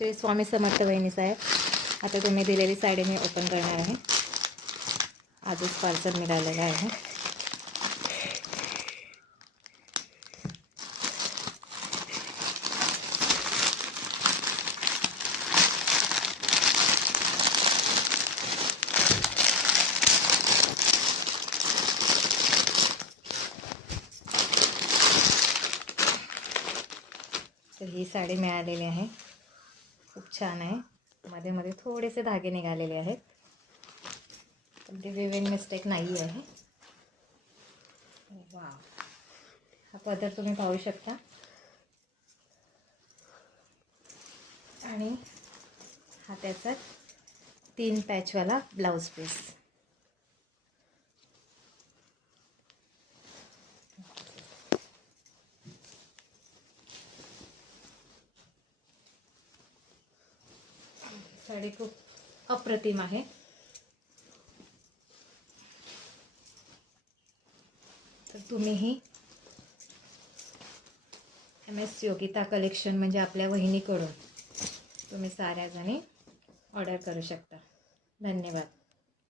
श्री स्वामी समर्थ वहिनी साहेब, आता तुम्ही दिलेली साडी मी ओपन करणार आहे. आजच पार्सल मिळालेलं आहे. तर ही साडी मिळालेली आहे. खूप छान आहे. मध्ये मध्ये थोडेसे धागे निघालेले आहेत, पण ते विविंग मिस्टेक नाही आहे. वा, हा पदर तुम्ही पाहू शकता. आणि हा त्याचा 3 पॅचवाला ब्लाऊज पीस. साडी खूप अप्रतिम आहे. तर तुम्हीही MS योगिता कलेक्शन म्हणजे आपल्या वहिनीकडून तुम्ही साऱ्या जणी ऑर्डर करू शकता. धन्यवाद.